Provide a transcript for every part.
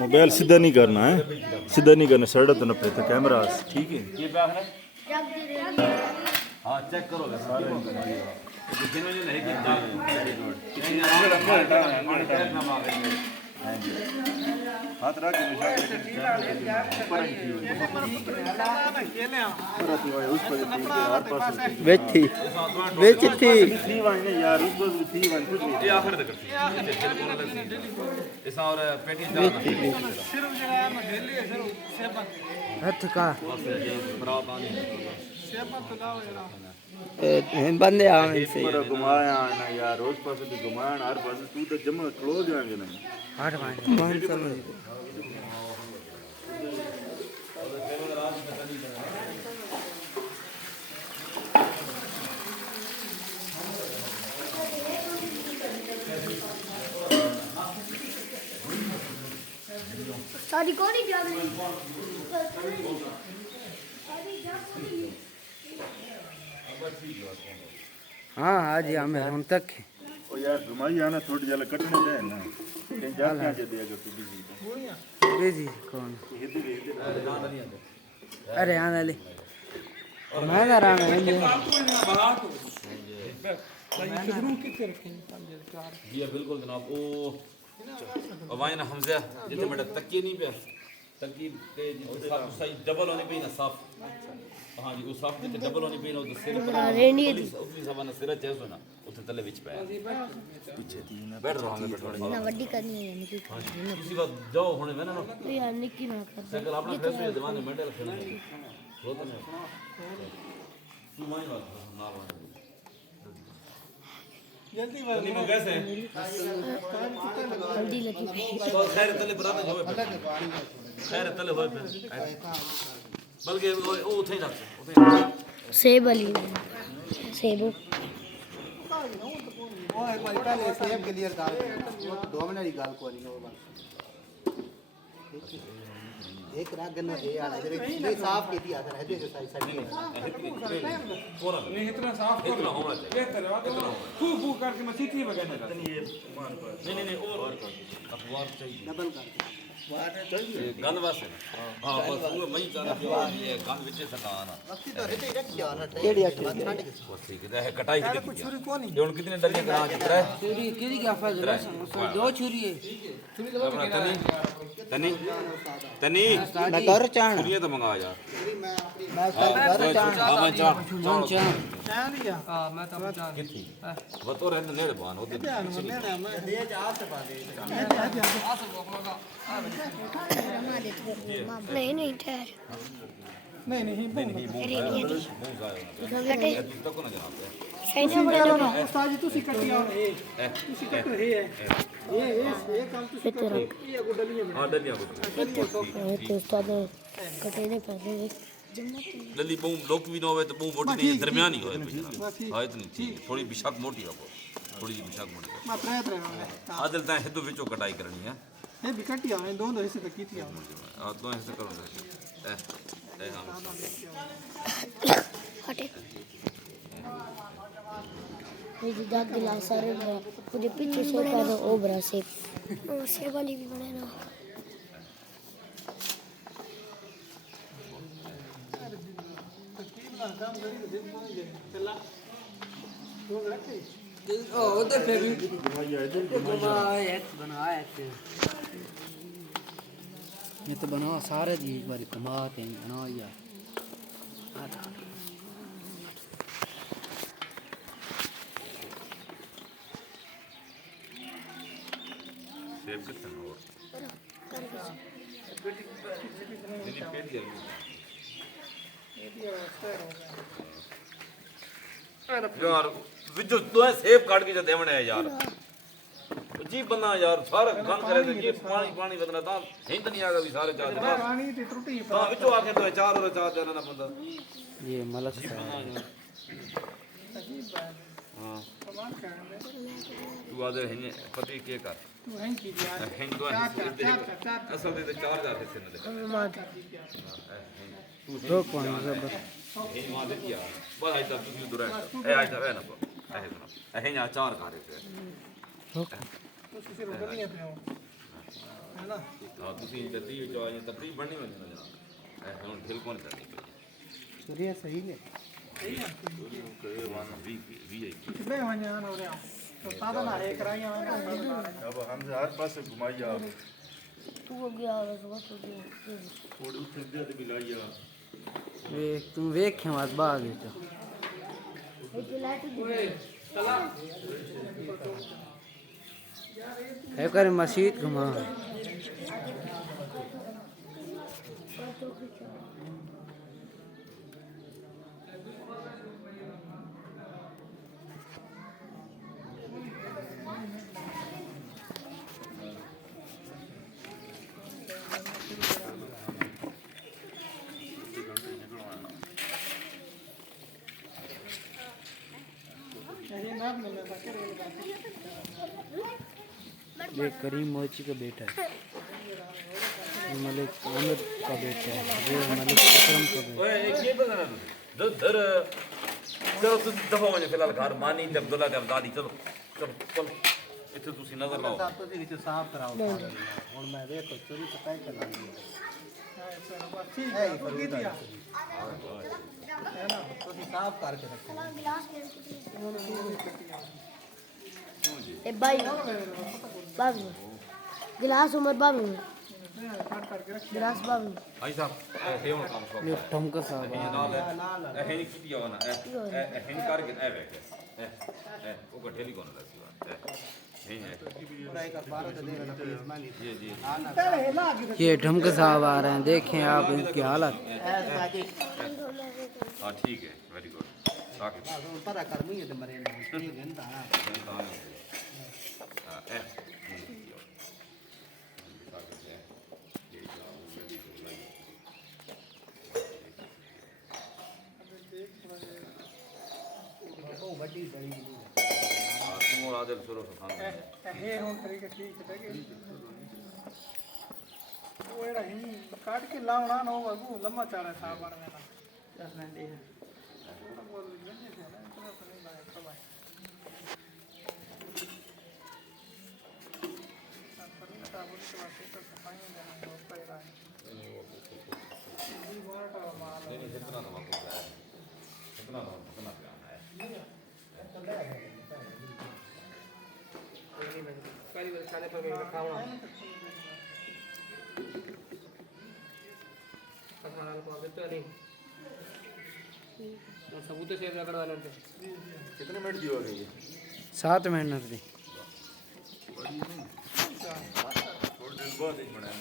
Mobile सीधा नहीं करना है, सीधा नहीं करना, साइड तो नपे तो कैमरा ठीक है। हाँ चेक करोगे सारे हाथ रख बेची थी यार उस पर थी कुछ नहीं ये आखिर तक इस और पेटी सिर्फ जगह में दिल्ली है सिर्फ हथ का बराबर बंदे आवे से पर घुमाया ना यार, रोज पास भी घुमाया हर पास तू तो जमा क्लोज जाएंगे ना हट मान समझ सारी कौन ही जा रही हाँ आज हमें हम तक ओ यार घुमाई आना थोड़ी जला कटने दे ना कहीं जा क्या दे देगा तू बिजी कौन अरे आना ले मैं ना राणा है ये बिल्कुल जनाब ओ वाइन हमजा जिते मेरा तकिए नहीं पे तकी पे साफ सही डबल होनी पे ना साफ हाँ जी उस साफ जिते डबल होनी पे ना उस सिर पर उतनी सवाना सिर चेस होना उते तले विच पे पीछे बैठ रहो हमें बैठो ना वड्डी करनी है यानी कि उसी बात जाओ होने में ना यार निकी ना कर साइकिल अपना फैसले जमाने मेंटल खेलने वो तो नहीं तू मानी बात ना जल्दी में कैसे वड्डी लगी तो खैर तले बराबर जो है खैर तले होए बल्कि वो उठे ही जाते सेब वाली सेब वो एक बार पहले सेब क्लियर कर वो 2 मिनट की गल को नहीं वो बस एक रात गन्ना है यार ये साफ की थी आदर है देखो सारी सारी पूरा नहीं इतना साफ इतना होना चाहिए इतना फू फू करके मैं सीटी वगैरह नहीं नहीं और अखबार चाहिए डबल कर गंद वास्ते हां बस वो मैं चाहता हूं ये गंद विच सटाना वक्ती तो रहते रख जा ना केड़ी अटकी वो ठीक है कटाई की कुछ छुरी को नहीं ये हुन कितने डलियां करा के छुरी केड़ी क्या फायदा दो छुरी है अपना तनी तनी मैं कर चाहना छुरियां तो मंगा यार मैं कर चाहना हां मैं चाह चाह लिया हां मैं तो चाह कितनी वो तो रहने मेहरबान होते मैं दे जा से पा दे नहीं नहीं ठहर नहीं नहीं तक ना जनाब सही ना बड़ा ना उस्ताद जी तुसी कटी और तुसी कट रहे है ये काम तुसी कर ये गुडली में हां डलियां को तो उस्ताद कटे ने पैसे लली बहु लोक भी ना होवे तो बहु मोटी नहीं दरमियानी होवे हां इतनी ठीक थोड़ी बिशाक मोटी हो थोड़ी बिशाक मोटी मैं प्रयत्न आदल ता हिदो विचो कटाई करनी है ये बिकटी आवे दोनों हिस्से तक की थी हां दो ऐसे करो ए हां हटे ये दाग गिलास सारे पूरे पीछे से पर ओबरा से से वाली भी बने ना ओ उधर पे भी बनाया ये तो बना सारे जी एक बार कमाते हैं बना यार सेब कितना हो नहीं पेट गया यार विचो तो सेब काट के जो देवने है यार जी बना यार सारा गंद करे तो ये पानी पानी बदना ता हिंद नहीं आगा भी सारे चार रानी ती टूटी हां विचो आके तो चार और चार देना ना बंदा ये मलक हां तू आदर हिने पति के कर तू हैं की दिया हिंदू असल दे 4000 हिस्से न दे रोक पानी जबर हे मां दे किया बस आई तक तू दूर है ए आई था ना ए ना ए ना चार खा रहे थे ਤੁਸੀਂ ਸਿਰ ਗਲੀਆਂ ਪਿਓ ਹੈ ਨਾ ਹਾਂ ਤੁਸੀਂ ਤਰਤੀਬ ਚ ਆਏ ਤਰਤੀਬ ਬਣਨੀ ਹੋਣੀ ਨਾ ਜਨਾਬ ਇਹ ਹੁਣ ਢਿਲ ਕੋਣ ਕਰਨੀ ਪਈ सूर्य सही ने ਕਰੇ ਵਾਨ ਵੀ ਆਈ ਕਿੰਨੇ ਹੋਈਆਂ ਨਾ ਉਹਦੇ तो सादा ना है कराइयां ना अब हमसे हर पास घुमाई आप तू हो गया और सुबह तो गया थोड़ी उठे दे तो मिलाई आप वेख तुम वेख्या मत बाग विच एक लाइट है कर मस्जिद घुमा ये नाम मिलने का करे ये करीम मोची का बेटा है ये मलिक अहमद का बेटा है ये मलिक अकरम का बेटा ਓਏ ਇਹ ਕੀ ਬਣਾ ਦਰ ਦਰ ਚਲੋ ਤੁਸੀਂ ਦਫਾ ਹੋ ਜਾ ਫਿਲਹਾਲ ਘਰ ਮਾਨੀ ਤੇ ਅਬਦੁੱਲਾ ਤੇ ਅਬਦਾਲੀ ਚਲੋ ਚਲੋ ਚਲੋ ਇੱਥੇ ਤੁਸੀਂ ਨਜ਼ਰ ਲਾਓ ਤੁਸੀਂ ਵਿੱਚ ਸਾਫ਼ ਕਰਾਓ ਹੁਣ ਮੈਂ ਵੇਖੋ ਚੋਰੀ ਚਕਾਈ ਕਰਾਂਗੀ ठीक है तो की दिया ਤੁਸੀਂ ਸਾਫ਼ ਕਰਕੇ ਰੱਖੋ ए भाई बाबू गिलास उमर बाबू गिलास बाबू ਆਈ ਸਾਹਿਬ ਇਹ ਹੁਣ ਕੰਮ ਸੌਖਾ ਇਹ ਠਮਕਾ ਸਾਹਿਬ ਇਹ ਨਾਲ ਇਹ ਨਹੀਂ ਕੀਤੀ ਹੋਣਾ ਇਹ ਨਹੀਂ ਕਰਕੇ ਇਹ ਵੇਖ ਇਹ ਉਹ ਗੱਠੇ ਨਹੀਂ ਕੋਣ ਲੱਗਦੀ ਬਾਤ ਨਹੀਂ ਹੈ जी ये ढमक साहब आ रहे हैं देखें आप इनकी हालत हाँ ठीक है वेरी गुड ये होन तरीके ठीक है कि वो एड़ा ही काट के लावना न हो बाबू लम्बा चाड़ा साहब बन में ना दस मिनट है थोड़ा बोल लेंगे ना इतना तो नहीं लाया सब है अपनी साबुन के बाद तो सफाई में देना है ऊपर एड़ा है ये बोरा का माल है कितना पहली बार खाने पर मैं खाऊंगा खाना को आगे तो नहीं सबूत से रगड़ वाले थे कितने मिनट की हो गई है 7 महीने की थोड़ी देर बाद एक बनाया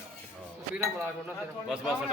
फिर बड़ा करना बस बस